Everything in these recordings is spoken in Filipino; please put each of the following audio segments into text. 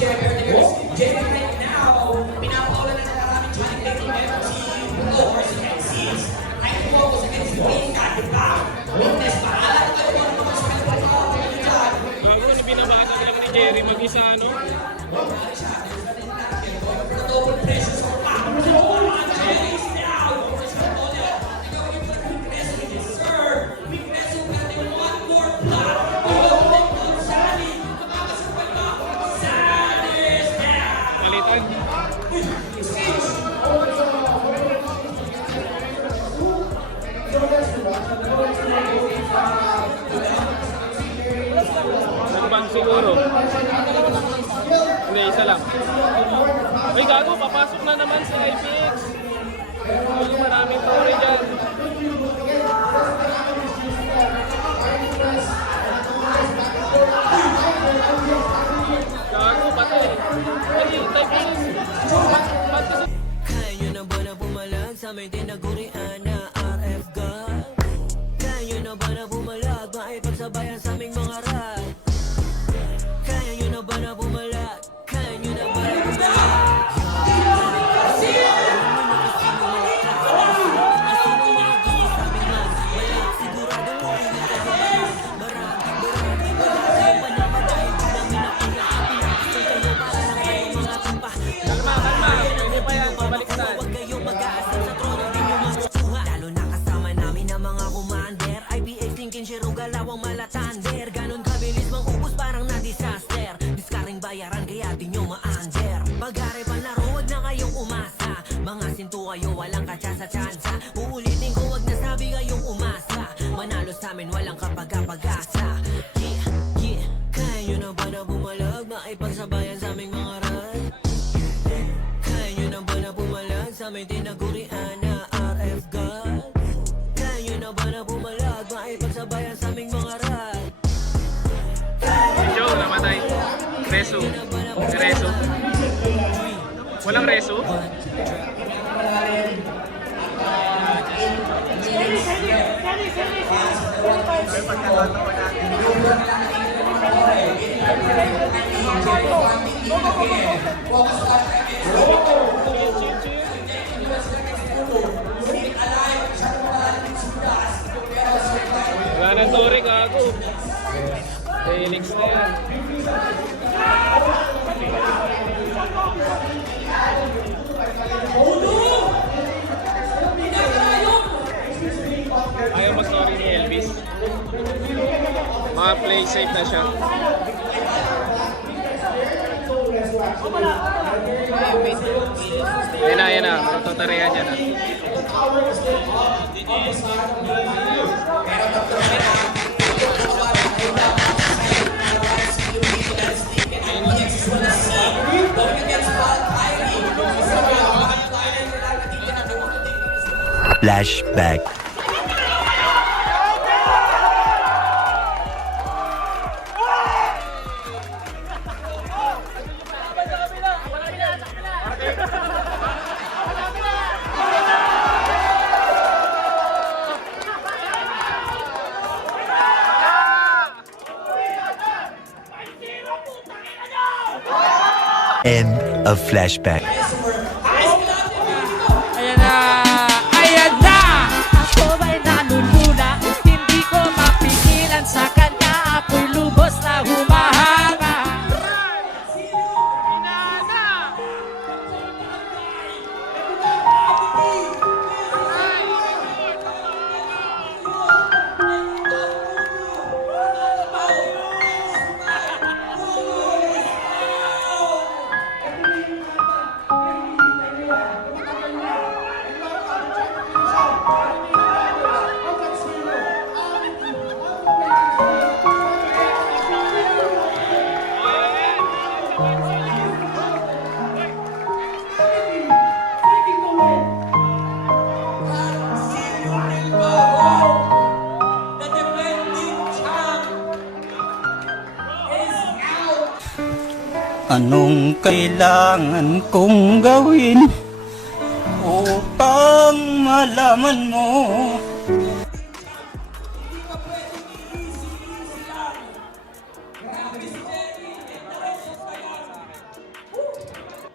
Jerry right now, pinapaulan na maraming Johnny Cake si Bruno or si Alexis. Ay focus against si Pinka, di ba? Witness pa. Alam ko yung mga mga spell ko dyan. Bago na binabasa ka lang ni Jerry mag-isa, no? Double pressure sa pa. Jerry is down. Sir, weakness yung natin one more block. Palitan. Nagban siguro. Hindi, isa lang. Uy, gago, papasok na naman si IPX. Uy, maraming tore dyan. Gago, patay. Ay, type in. Kaya nyo na ba na bumalag sa may tinagurian na RF God? Kaya nyo na ba na bumalag maipagsabayan sa aming mga rap? Kaya nyo na ba na bumalag? Kaya nyo na ba na bumalag? Kalma, kalma. Pwede pa yan, pabaliktad. Huwag kayong mag-aasal sa trono, di nyo makukuha. Lalo na kasama namin ang mga commander. IPX, Lincoln, Shiro, Galawang, Malatander. Ganon kabilis mang-ubos parang na-disaster. Diskaring bayaran kaya di nyo ma-under. Pag-ari pa laro, huwag na kayong umasa. Mga sinto kayo, walang katsa-sa-tsansa. Uulitin ko, huwag na sabi kayong umasa. Manalo sa amin, walang kapag-pag-asa. Yeah, yeah. Kaya nyo na ba na bumalag? Maipagsabayan sa aming mga ride? Kaya nyo na ba na bumalag sa may tinagurian na RF God? Kaya nyo na ba na bumalag maipagsabayan sa aming mga ride? Joe, namatay. Reso. Reso. Walang reso? Wala nang tore, gago. Phoenix na yan. Ayaw mag-story ni Elvis. Mga play safe na siya. Yan na. Matutarihan niya na. Flashback. End of flashback. Ayan na! Ayan na! Ako ba'y nalulula? Hindi ko mapigilan sa kanya. Ako'y lubos na humahanga. Inana! Anong kailangan kong gawin upang malaman mo?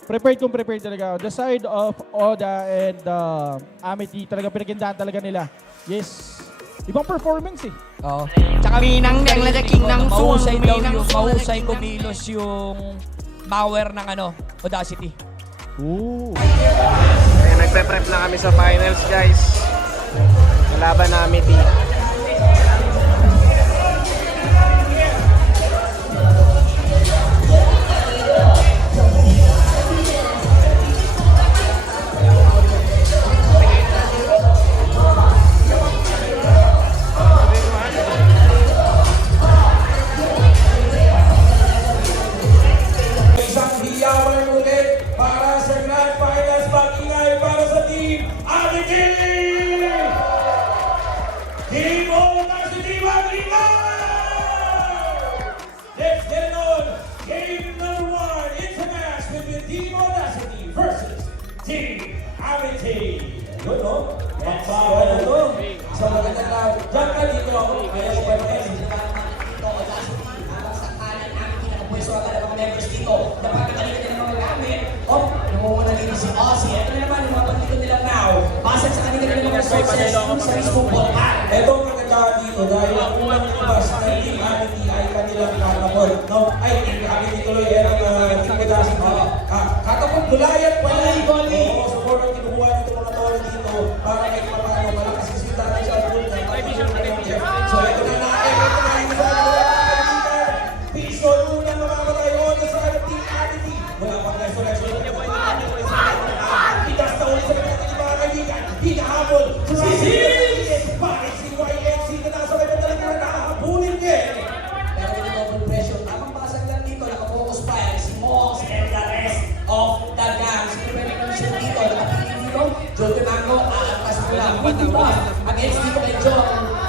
prepared kung prepared talaga. The side of Oda and Amity, talaga pinagindahan talaga nila. Yes. Ibang performance eh. Oo. Tsaka Minang Neng, the king ng mahusay daw Minang yung, Sung, mahusay kumilos yung power ng Audacity. Ooh. Ayan, nagpe-prep na kami sa finals, guys. Laban na Amity. Isang hiyawan ulit para sa Grand Finals, mag-ingay para sa Team Amity! Team Audacity, mag-ingay! Let's get it on! Game number 1, it's a match between Team Audacity versus Team Amity. Yun, no? Magsawa na to. Sa magandang tao. Diyan ka dito ako. Kaya ko ba na Pwesto agad ang mga members dito. Napagkakalikan nila mga gamit. Namumuna dito si Ozzy. Ito na naman yung mga bandito nila now. Basag sa kanila ng mga sources sa mismong ballpan. Ito ang maganda dito dahil ang unang lumabas na Team Amity ay kanilang katapon. No? Ay, Team Amity tuloy yan ang Team Audacity. Katapon, gulayan pala. Oo, so for kinukuha nito mga tawag dito para kahit paano malakas yung sila na siya. So ito na na. Ito na yung sa Pistol muna mamamatay on the side of Team Amity. Wala pang resurrection. Itas na ulit sa mga kaibigan. Hinahabol. Bakit si YMC na nasa may talaga na nakahabulin niya? Pero may double pressure. Tamang basag lang dito. Nakafocus pa yan. Si Mox and the rest of the gang. Sino ba yung condition dito? Nakapiling dito. Joe Demango. Alampas mo lang. Pwede ba? Against dito kay Joe.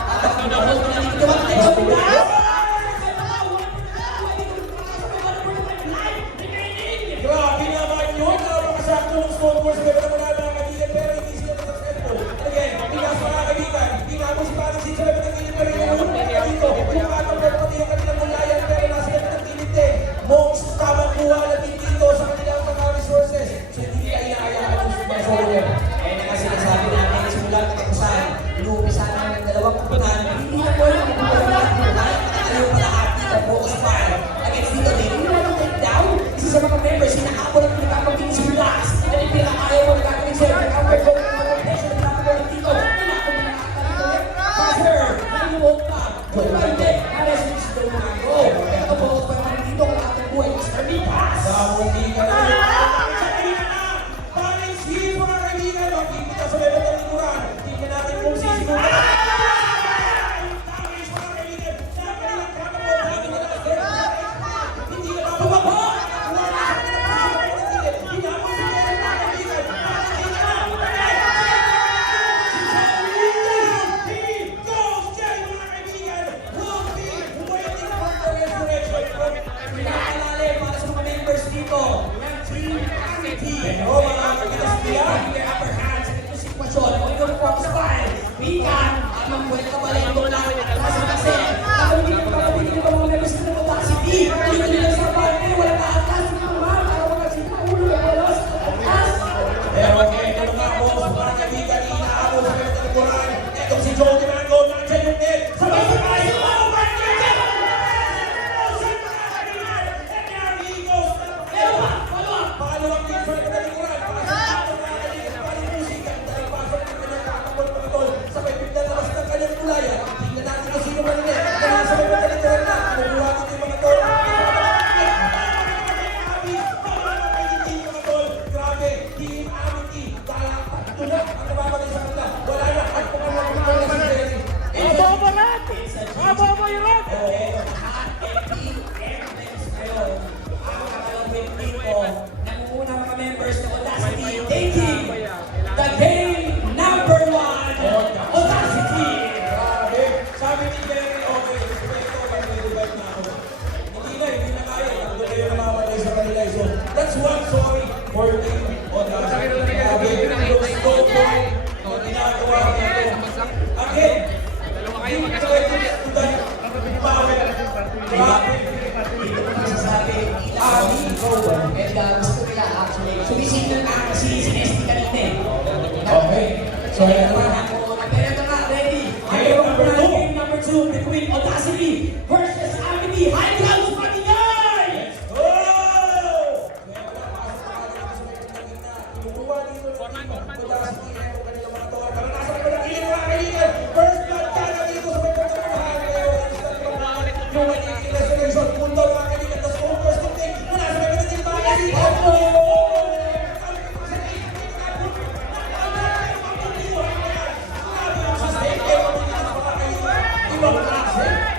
At ang pinahol ko na dito. Diba natin Joe Demango? Grabe naman yun. Napakasakto ng Stone Wars. Meron naman na mga kaibigan pero hindi sila successful. Again, pinas mga kaibigan. Pinamo si Paris Six. Sabi ng kilid pa rin yung mga dito. Yung katong pero pati yung kanilang mulayan pero nasa kanilang ng kilid din. Monks, tamang kuha na din dito sa kanilang mga resources. So hindi nila inaayaan yung Super Soldier. Eh, na kasi nasabi natin, simula ng katapusan, inuumpisa namin ng dalawang kapunan, hindi na po yung kapunan na kapunan, ayaw pala ati ng focus fire. Against dito, hindi na lang take down. Isa sa mga members, hinahabol ang pinakapagin si Blax. At yung pinaka-ayaw mo nagkakaling siya, pinaka-overgo ng mga protection ng pinaka-ayaw dito. Pinaka-ayaw mo nagkakaling Faster! Nalimuot pa! Kung ba hindi, na-resist doon mga go. Pinaka-focus pa naman dito, kung ating buhay, Mr. Mikas. Hindi ka na. Paris Six mga kaibigan. Makikita sa level ng likuran. Tingnan natin kung sisimulan. Paris mga kaibigan. Sa kanilang katapon. Sabi nila, hindi na mababa. Pinakalalim para sa mga members dito ng Team Amity. Pero mga kapitas niya. Their upper hand sa ganitong sitwasyon. Kung ikaw ng focus fire, Mikan, at magkwenta ba lang doon lang kasi kapag hindi ka kapatid ka mga members ng Audacity, dito nila sa partner, wala ka atas, hindi ka mahal, para makasita ulo ng balos, atas. Pero ito mga boss, mga kaibigan, inaabot sa level ng likuran. Itong si Joe Demango, nandiyan yung net. Sabay-sabay. Pakalawang din sa level ng likuran. Sabay bigla labas ng kanyang kulaya. Tingnan natin kung sino man ulit. Kaya sa may pagkalimutan na, kumukuha dito yung mga tol. Grabe, Team Amity. Tulad ang nababagay sa kanila. Wala na. At kung ano ang mga si Jerry. Aba natin! Aba yung rat! Nangunguna mga members ng Audacity, taking the game number 1, Audacity! Grabe. Sabi ni Jerry, okay, respeto, mag-revive na ako. Hindi na kaya. Hindi kayo namamatay sa kanila. So, that's one story for Team Audacity. Grabe, yung slow boy, yung ginagawa nito. Again, hindi ka kayo tutudan. Bakit? Grabe. Dito ko nasasabi, ikaw, and gusto nila actually si SB kanina eh. Okay. So, ayan na. Pero ito na, ready. Game number 2. Game number 2 between Audacity versus Amity. High ground sa Pagigay!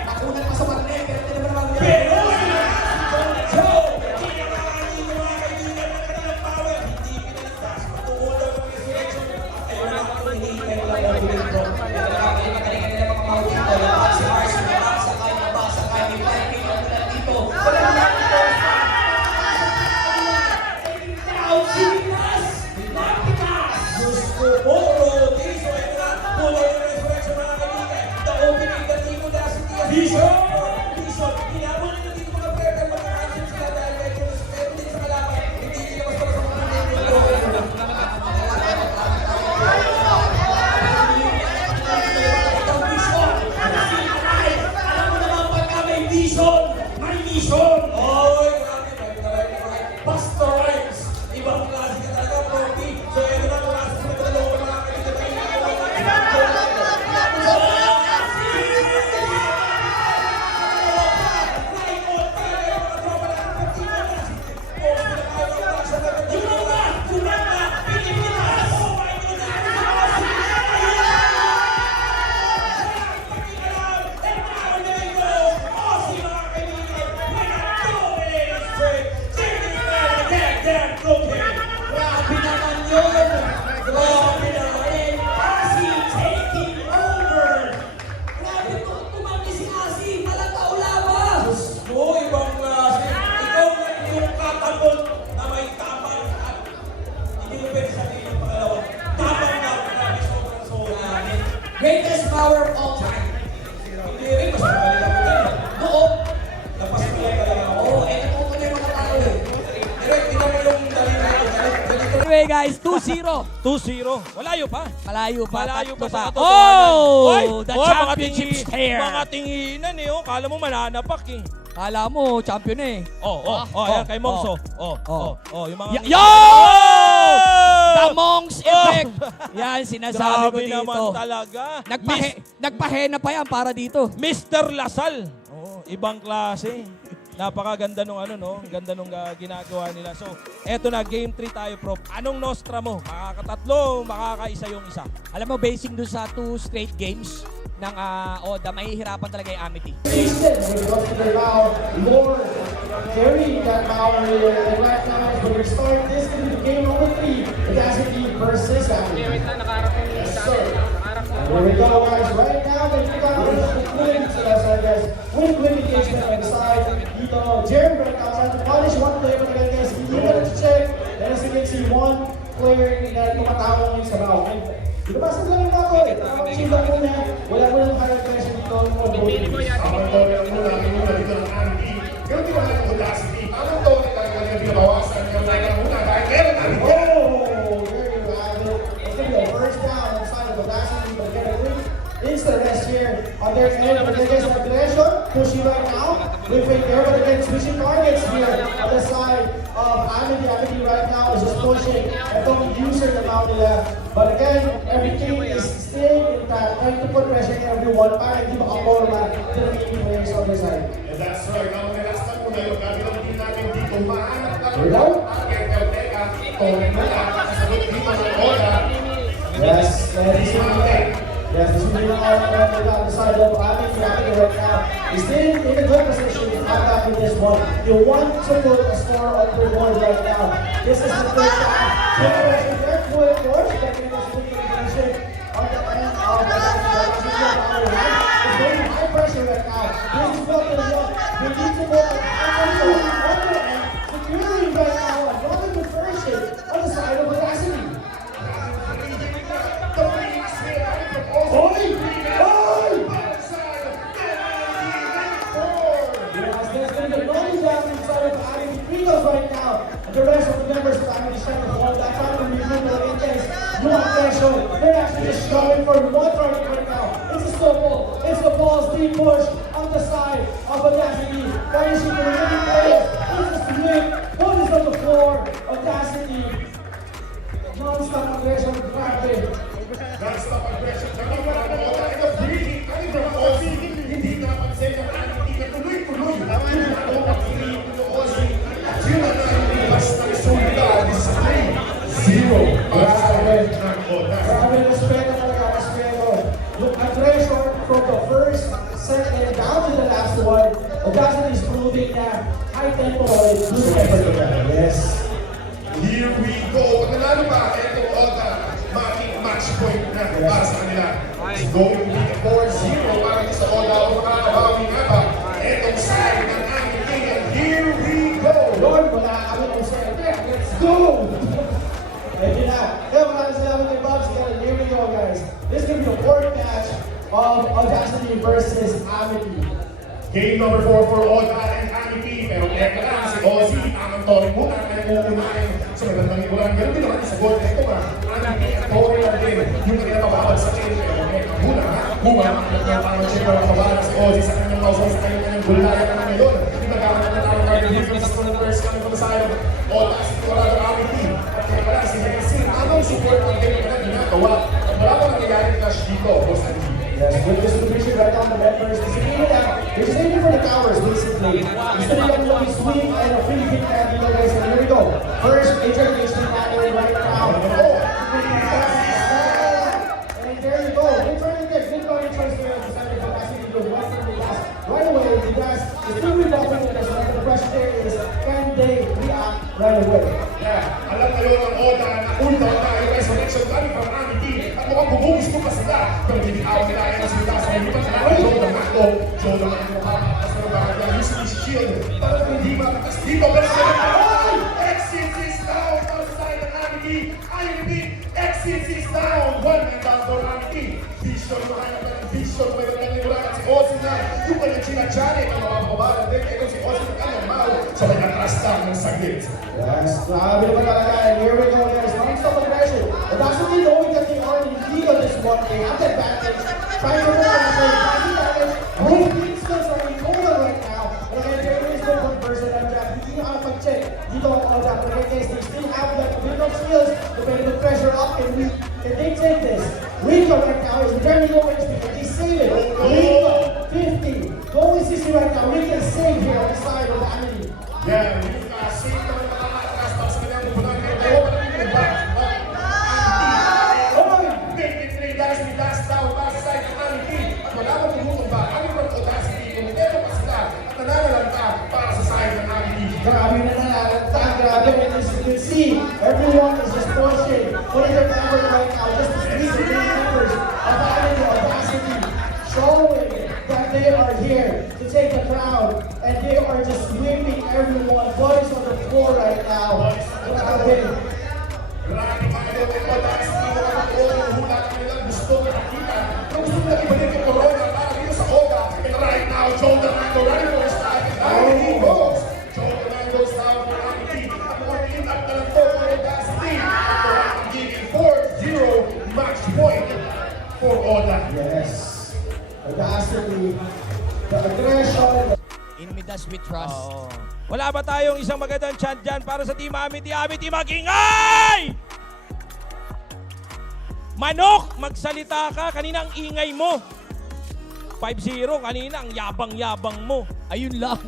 Nakunan pa sa Marlene, pero ito naman naman. May mission! Oy, grabe, Basta Rhymes. Ibang klase ka talaga, Profi. So, ito na, mula sa sunod na loob, mga kaibigan. Grabe naman yun! Grabe naman! Asi taking over! Grabe ko, tumami si Asi! Malataw laba! Gusto, ibang klase. Ikaw na yung katapon na may tapang at hindi mo pwede sabihin yung pangalawa. Tapang na, grabe, sobrang sobrang. Greatest power of all time! Hindi rin, mas magaling ako dyan. Noong! Lapas ko lang talaga ako. Oo, eh, natuto na yung mga tao eh. Direk, tingnan mo yung dali na ito. Anyway guys, 2-0. 2-0. Malayo pa. Malayo pa. Malayo tatlo pa sa pa. katotohanan. Oy! Oh! The Oy, championship mga stare. Mga tinginan eh. Oh. Kala mo mananapak eh. Kala mo, champion eh. Ayan, kay Mongso. Yung mga... Yo! The Monks effect. Yan, sinasabi ko Grabe dito. naman talaga. Nagpahena pa yan para dito. Mr. Lasal. Oh, ibang klase. Napakaganda nung ano, no? Ganda nung ginagawa nila. So, eto na, game 3 tayo, Prof. Anong nostra mo? Makakatatlo, makakaisa yung isa. Alam mo, basing dun sa 2 straight games ng Oda, mahihirapan talaga yung Amity. Houston will go to the round. Lord carrying that power here. And right now, as we start this to be game number 3. Audacity versus Amity. Yes, sir. Here we go, guys. Right now, the win engagement on the side. Dito, Jeremy right now trying to punish one player. But again, guys, you gotta check. And as you can see, one player na tumatawag ngayon sa round. Lumasan lang yung mga eh. Chill lang muna. Wala mo lang higher pressure dito. First down inside of Audacity, but again, I think it's the rest here on their end. But again, aggression, pushing right now. With right there, but again, switching targets here on the side of Amity. Amity right now is just pushing and don't user the amount left. But again, everything is staying intact, trying to put pressure on everyone para hindi makaporma to the remaining players on their side. And that's right. Now, nilastan ko na yung gagawin natin dito. Mahanap na Here we go. Yes, this is moving on the side of Amity right now. He's still in a good position to come back with this one. You want to put a score on the board right now. This is the third time. They're full force, but in this position on the end of the it's very high pressure right now. This is what they want. They need to go on the end, securing right now another diversion on the side of Audacity. Yes, there's going to be can only down inside of Amity Fritos right now. And the rest of the members of Amity trying to hold that time and remove their intense. You want pressure. They're actually just shoving for one target right now. It's a slow ball. It's the ball's deep push on the side of Audacity. Punishing the remaining players. It's a swing. One is on the floor. Audacity. Non-stop aggression. Grabe. Non-stop aggression. Kami pa lang ako. Ito, breathing. Kami pa lang ako. Hindi napansin na hindi ka tuloy-tuloy. Hindi na ako mag-free. At yun ang nalilipas na resulta. Display. 0. Para sa akin ng Oda. Grabe, respeto talaga, respeto. Look, aggression from the first set and down to the last one. Audacity is proving na high tempo is good effort talaga. Yes. Here we go. Pag nanalo pa, ito Oda, making match point na para sa kanila. It's going to be 4-0 para sa Oda. O makakabawi nga ba? Itong side ng aming king. And here we go. Lord, wala kami kung sa'yo. Let's go! Ready na. Kaya maraming salamat kay Bobs. Kaya here we go, guys. This is going to be the fourth match of Audacity versus Amity. Game number 4 for Oda and Amity. Pero eto na, si Ozzy, tamang Tori muna. Kaya uunahin sa magandang igulan. Ganun din naman sa goal na ito ba? Amity at Tori lang din. Yung kanina mababag sa akin. Pero eto muna, Kuma, nagpapang check na mababag si Ozzy sa kanyang kausap sa kanyang gulaya na ngayon. Hindi magkakaroon na tayo ng defense from the first coming from the side of Oda, si Colorado Amity. At kaya pala, si Hexin, anong support ang ganyan na ginagawa? At wala pa nangyayari clash dito, Boss Andy. Yes, good distribution right on the members. Disappearing that. They're just aiming for the towers, basically. Instead of them looking swing and a free hit and you know, guys, and here we go. First, introduction battle right now. And there you go. Good trying to get good going choice there. Decided to pass it to the left from the last. Right away, the guys is still rebuffing with this. The question there is, can they react right away? Yeah, alam kayo ng Oda na ulta tayo guys, connection coming from Amity. At mukhang bubugis ko pa sila. Pero hindi ako nila ay nasulta sa lipat na ako. Joe D'Amato. Joe D'Amato makapakas na bakit yan. Using his shield. Parang hindi makakas dito. Pero ay! Exit is down para sa side ng Amity. Amity, exit is down. One man down for Amity. Vision, mahanap na ng Vision. May magandang ulangan si Ozzy na. Yung kanyang chinachane ang mga pabalan. Then ito si Ozzy ng kanyang mau. So may natrasta ng saglit. Yes, grabe naman talaga. And here we go, guys. Non-stop aggression. But actually knowing that they are in the lead on this one, they have the advantage. Trying to work on the passing damage. Both team skills are in over right now. But again, there is no one person on that. Hindi na nakapag-check dito ang Oda. But again, guys, they still have that bit of skills to put the pressure up. And can they take this? Rico right now is very low HP. Can they save it? Rico, 50. Going 60 right now. Rico can save here on the side of Amity. Yeah, yung safe na nakakatras para sa kanyang pupunan. Pero tayo pa natin yung box. Big guys, may last down para sa side ng Amity. At wala pang tumutong ba? Amity from Audacity. Kung meron pa sila at nananalanta para sa side ng Amity. Grabe na nanalanta, grabe. And as you can see, everyone is just pushing, putting their effort right now, just to squeeze the three members of Amity Audacity, showing that they are here to take the crown, and they are just sweeping everyone. Boys on the floor right now. Grabe. Marami mga doon ng Audacity. Mga patuloy ng hula na kanilang gusto na nakita. Kung gusto nila ibalik yung corona para dito sa Oda. And right now, Joe D'Amato running for his time. Amity goes. Joe D'Amato is down for Amity. At mukhang clean up na lang po for Audacity. Ito ang magiging 4-0 match point for Oda. Yes. Audacity, the aggression, In Midas we trust. Wala ba tayong isang magandang chant dyan para sa Team Amity? Amity, magingay! Manok, magsalita ka. Kanina ang ingay mo. 5-0, kanina ang yabang-yabang mo. Ayun lang.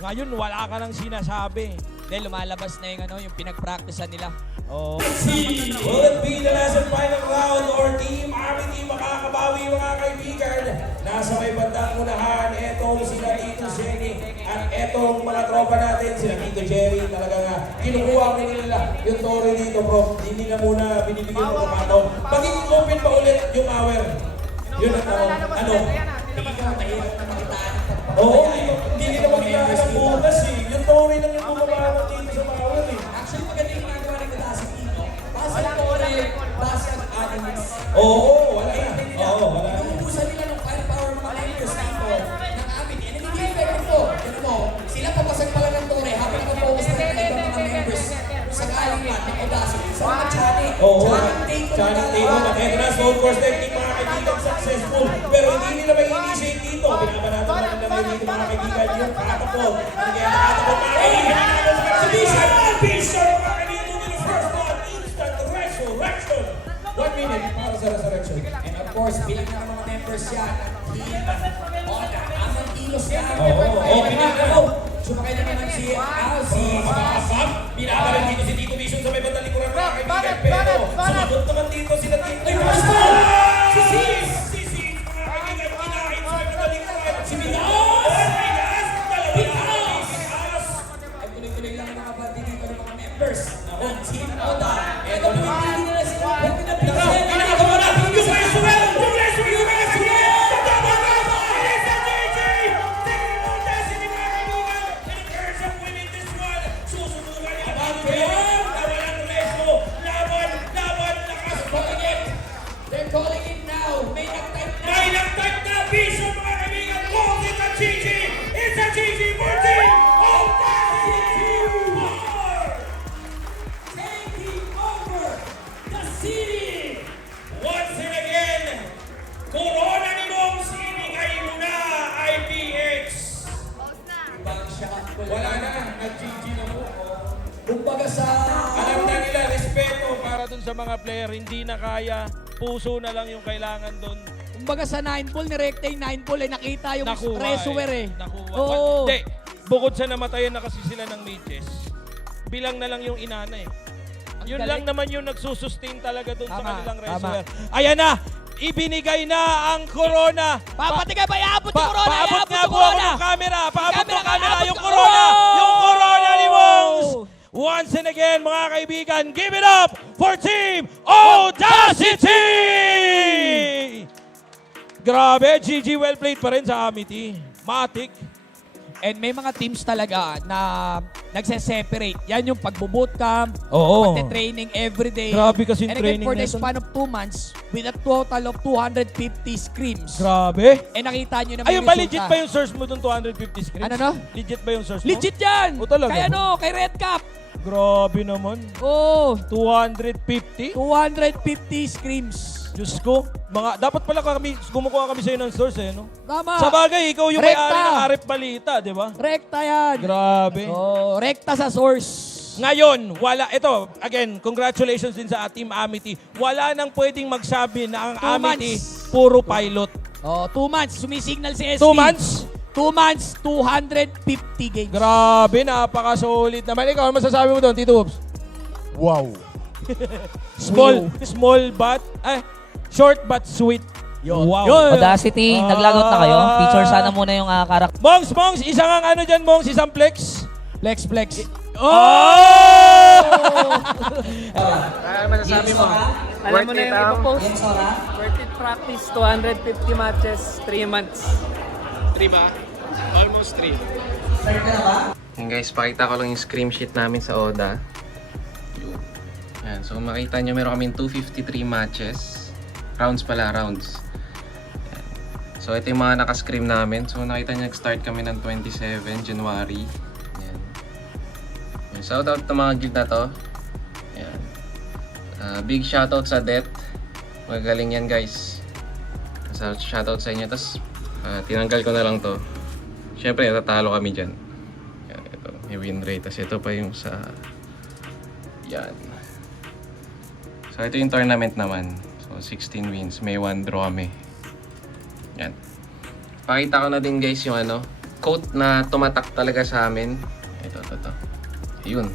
Ngayon, wala ka nang sinasabi. Dahil lumalabas na yung pinag-practicean nila. Oh. Will it be the last and final round or Team Amity makakabawi mga kaibigan? Nasa may bandang unahan, etong sila Tito Zeni at etong mga tropa natin, sila Tito Jerry. Talagang kinukuha nila yung Tori dito, bro. Hindi na muna binibigyan ng pagkataon. Magiging open pa ulit yung hour. Yun ang ano? Oo, hindi nila makilala ng butas eh. Yung Tori lang yung bumabawat dito sa hour eh. Actually, maganda yung ginagawa ng Audacity, no? Basta Tori, basta Animals. Oo, wala na. Oo, wala na. Umubusan nila ng firepower mga players dito ng Amity. And nagiging effective po. Tignan mo, Ano kaya nakatapos mga kaibigan? Submission! Submission! Mga kaibigan to the first one. Instant resurrection. 1 minute para sa resurrection. And of course, bilang ng mga members yan, Team Oda, ang nandilos yan. Sumakay na naman si Alzi. Makasap. Binakalan dito si Tito Vision sa may bandang likuran mga kaibigan. Pero sumagot naman dito sila Tito. Ay, first one! Si Sis! Si Sis! Mga kaibigan, kinain sa may bandang likuran. Si Minas! Ay tuloy-tuloy lang ang nakabati dito ng mga members ng Team Oda. And tuloy-tuloy nila sila. Ginagawa na! Yung resurrection! Yung resurrection! They're calling it now. May nag-type na. May nag-type na Vision mga kaibigan. Calls it a GG. It's a GG for Team Audacity 4. Taking over the city. Once and again, Corona ni Mong sinigay mo na IPX. Ibang siya. Wala na, nag-GG na mo. Kumbaga sa... Alam na nila, respeto Para dun sa mga player, hindi na kaya. Puso na lang yung kailangan dun. Kumbaga sa 9-ball, nirekta yung 9-ball eh. Nakita yung Nakuha resuwer eh. Nakuha. Oo. Hindi. Bukod sa namatayan na kasi sila ng mages, bilang na lang yung inana eh. Yun galing. lang naman yung nagsusustain talaga dun sa Tama, kanilang tama. reservoir. Ayan na! Ibinigay na ang corona! Papatigay ba? Iabot yung corona! Paabot Iabot nga yung po ako corona! ng camera! Paabot ng camera! Iabot Yung ko- corona! Oh! Yung corona ni Mongs! Once and again, mga kaibigan, give it up for Team Audacity! Grabe, GG well played pa rin sa Amity. Matik. And may mga teams talaga na nagse-separate. Yan yung pagbo-bootcamp, Oo. training everyday. Grabe kasi yung And again, training for the nito. span of 2 months, with a total of 250 scrims. Grabe. Eh nakita nyo naman Ayun yung ba, resulta. legit ba yung source mo dun 250 scripts? Ano, no? Legit ba yung source mo? Legit yan! O, talaga? Kay ano, kay Red Cap. Grabe naman. Oh, 250? 250 scrims. Diyos ko. Dapat pala kumukuha kami sa'yo ng source eh, no? Tama. Sa bagay, ikaw yung Rekta. may-ari ng Arep Balita, di ba? Rekta yan. Grabe. Oh, rekta sa source. Ngayon, ito, again, congratulations din sa Team Amity. Wala nang pwedeng magsabi na ang 2 Amity months. puro pilot. Oh, 2 months. Sumisignal si SB. 2 months? 2 months, 250 games. Grabe, napaka-solid naman. Ikaw, ano masasabi mo doon, Tito Oops? Wow. Small but, short but sweet. Wow. Audacity, naglagot na kayo. Feature sana muna yung karakter. Mongs, isang ang ano dyan, Mongs, isang flex. Flex. Oh! Ano masasabi mo? Alam mo na yung ipopost. Yan, Sora. Worth it practice, 250 matches, 3 months. 3 ba? Almost 3. Start ka na ba? Yan guys, pakita ko lang yung scrim sheet namin sa Oda. Yan, so makita nyo meron kaming 253 matches. Rounds. Yan. So ito yung mga nakascrim namin. So nakita nyo, nag-start kami ng 27 January. Yan. Yan, shoutout sa mga guild na to. Yan. Big shoutout sa Det. Magaling yan guys. Shoutout sa inyo. Tapos tinanggal ko na lang to. Siyempre, tatalo kami dyan. Yan, ito, may win rate. Tapos ito pa yung sa... Yan. So, ito yung tournament naman. So, 16 wins. May 1 draw kami. Yan. Pakita ko na din guys yung quote na tumatak talaga sa amin. Ito. Yun.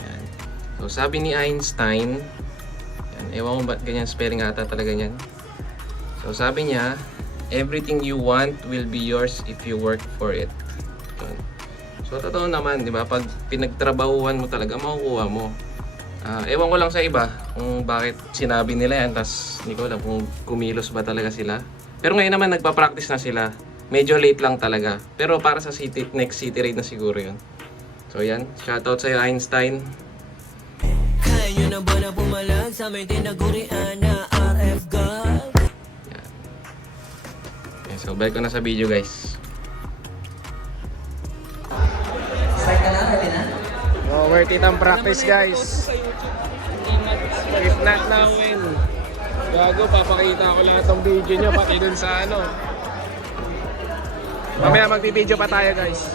Yan. So, sabi ni Einstein, yan, ewan ko ba't ganyan spelling ata talaga yan. So, sabi niya, everything you want will be yours if you work for it. Yun. So, totoo naman, di ba? Pag pinagtrabahuan mo talaga, makukuha mo. Ewan ko lang sa iba kung bakit sinabi nila yan, tas hindi ko alam kung kumilos ba talaga sila. Pero ngayon naman nagpa-practice na sila. Medyo late lang talaga. Pero para sa next city raid na siguro yun. So yan, shoutout sa'yo Einstein. Kaya nyo na ba na pumalag sa may tinagurian na RF God? Yan. Okay, so balik ko na sa video guys. Start ka na, ready na? Oh, worth it ang practice, guys. If not na win. Gago, papakita ko lahat ng video nyo, pati dun sa Mamaya magbibideo pa tayo guys.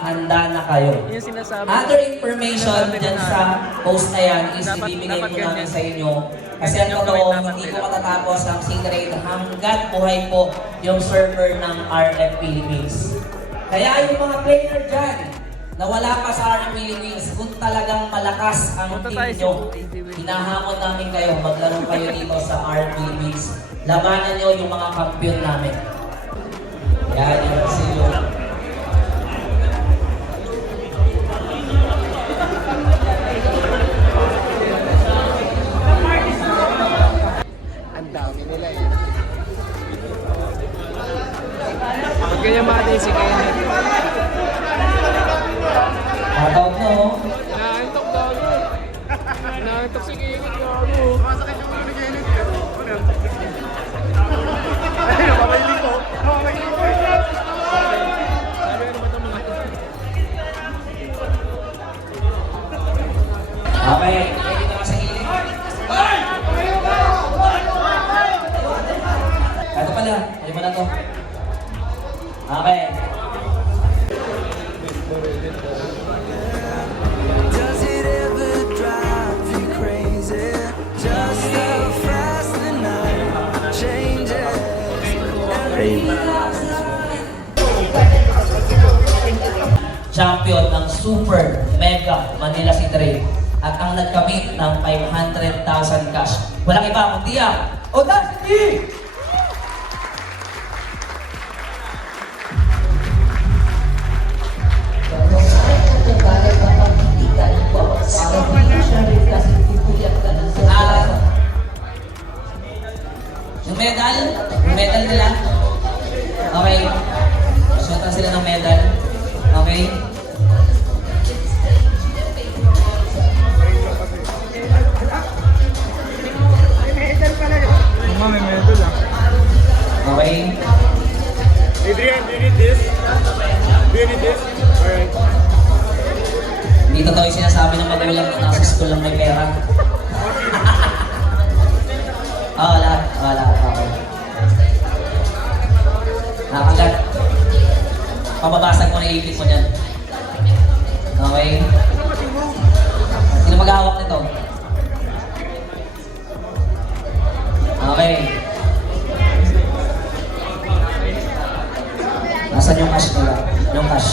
Handa na kayo. Yung sinasabi. Other information dyan sa post na yan is ibibigay ko namin sa inyo. Kasi ang totoo, hindi ko matatapos ang Sing Raid hanggat buhay po yung server ng RF Philippines. Kaya yung mga player dyan, na wala pa sa RF Philippines, kung talagang malakas ang team nyo, hinahamon namin kayo, maglaro kayo dito sa RF Philippines. Labanan nyo yung mga kampiyon namin. Yan yung silo. Ang dami nila eh. Pag ganyan mati si Kenneth. Shoutout na oh. Inaantok gago. Inaantok si Kenneth gago. Masakit yung ulo ni Kenneth. Ay, nakamaili ko. Nakamaili ko. Sabi ano ba ito mga ito? Okay, ready na ka sa gilid. Ito pala, ayun mo na to. Okay. Does it ever drive you crazy? Just how fast the night changes. Champion ng Super Mega Manila City Raid at ang nagkamit ng 500,000 cash. Walang iba kundi ang Audacity! Yung medal nila. Okay. Suotan sila ng medal. Okay. May medal ah. Okay. Adrian, do you need this? Do you need this? Alright. Hindi totoo yung sinasabi ng magulang na nasa school lang may pera. Oo, lahat. Oo, lahat. Okay. Nakagat. Pababasag mo na ipit mo dyan. Okay. Sino maghahawak nito? Okay. Nasaan yung cash nila? Yung cash.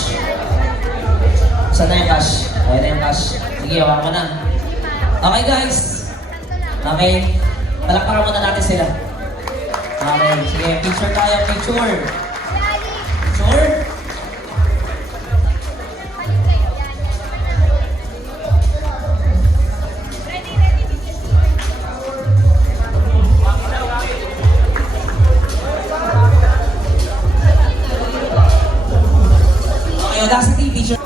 Saan na yung cash? Okay na yung cash. Sige, hawak mo na. Okay guys. Okay. Palakpakan muna natin sila. Okay. Sige, picture tayo. Picture. Picture. Okay, Audacity, picture.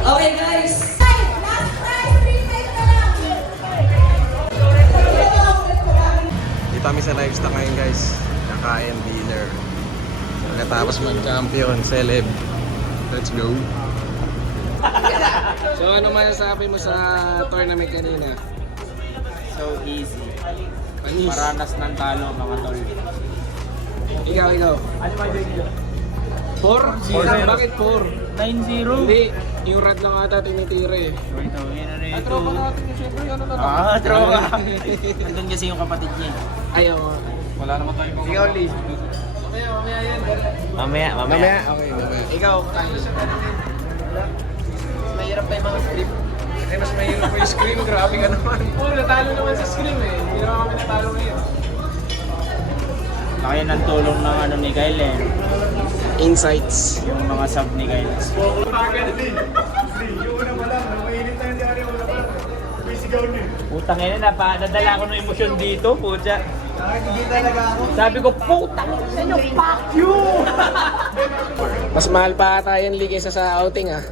Okay guys. Dito kami sa livestock ngayon guys. Kakain dinner. Pagkatapos mag-champion, celeb. Let's go. So ano masasabi mo sa tournament kanina? So easy. Panis. Paranas ng talo mga tol. Ikaw. Ano ba yun? 4? Bakit 4? 9-0. Hindi, yung rad lang ata tinitira eh. Ito, yan na ito. Tropa natin yung siyempre, ano na tropa. Nandun kasi yung kapatid niya. Ayaw. Wala naman tayo mga. Ikaw, Lee. Mamaya yan. Mamaya. Okay, mamaya. Ikaw, Kyle. Mahirap pa yung mga script. Mas mahirap pa yung scream, grabe ka naman. Oo, natalo naman sa scream eh. Hindi naman kami natalo ngayon. Kaya ng tulong ng ano ni Kyle eh. Insights. Yung mga sub ni Kyle. Yung una pa lang, mainit na yung diary una pa lang. May sigaw niyo. Putang ina, nadala ko ng emosyon dito, putya. Hindi talaga ako. Sabi ko, putang ina nyo, fuck you! Mas mahal pa ata yan, Lee, kaysa sa outing ah.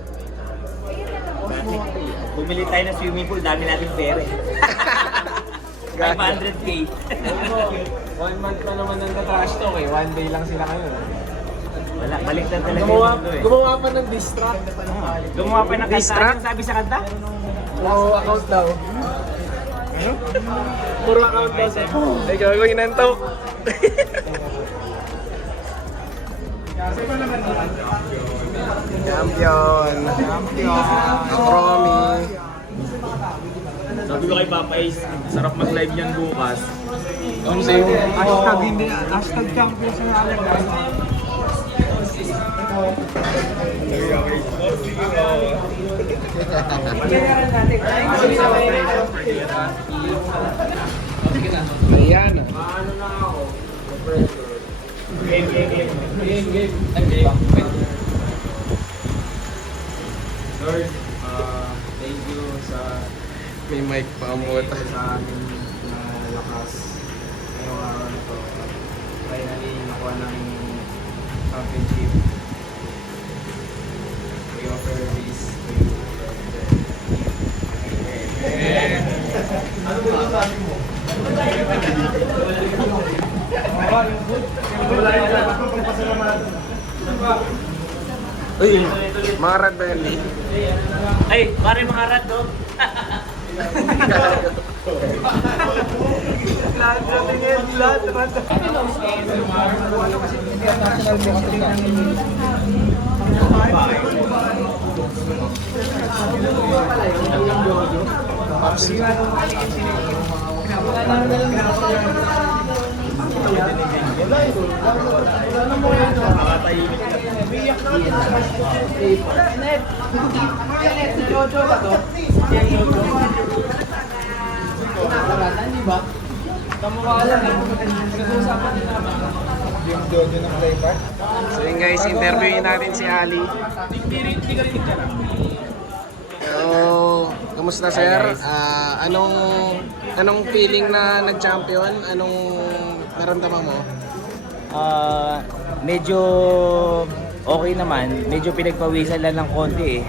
Bumili tayo ng swimming pool, dami natin pera eh. 500K. 1 month pa naman ng trash talk eh. 1 day lang sila ngayon. Wala, balik na talaga Gumawa pa ng diss track. Gumawa pa ng kanta. Anong sabi sa kanta? Puro account daw. Ano? Puro account daw sa... Ay, gagawin nantaw. Champion! Ang Romy! Sabi ko kay Papa Ace, sarap mag-live niyan bukas. Ano sa'yo? Hashtag hindi, hashtag champion sa alaga. Ayan. Ano na ako? Game. Lord, thank you sa May mic pa ang mota. sa amin na lakas ngayong araw na to. Finally, nakuha ng championship. We offer this to you. Ano ba sabi mo? Uy, mga Red Belly. Ay, pare mga rat, no? Lahat na tingin, lahat. So yun guys, interviewin natin si Ali. So, kamusta sir? Anong feeling na nag-champion? Anong naramdaman mo? Medyo okay naman. Medyo pinagpawisan lang ng konti eh.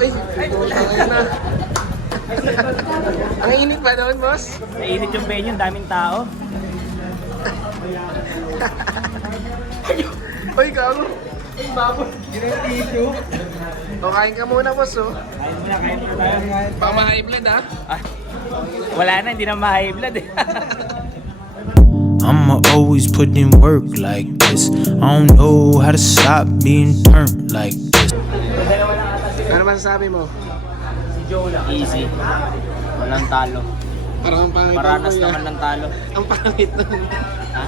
Ay, putang na. Ang init ba doon, boss? Mainit yung venue, daming tao. Uy, gago. Ay, babo. Ginatito. O, kain ka muna, boss, oh. Kain mo tayo. Baka ma-high blood, ha? Wala na, hindi na ma-high blood eh. I'ma always put in work like this. I don't know how to stop being turned like this. Ano masasabi mo? Easy. Walang talo. Parang ang pangit Paranas mo, naman ng talo. Ang pangit nun. Ha?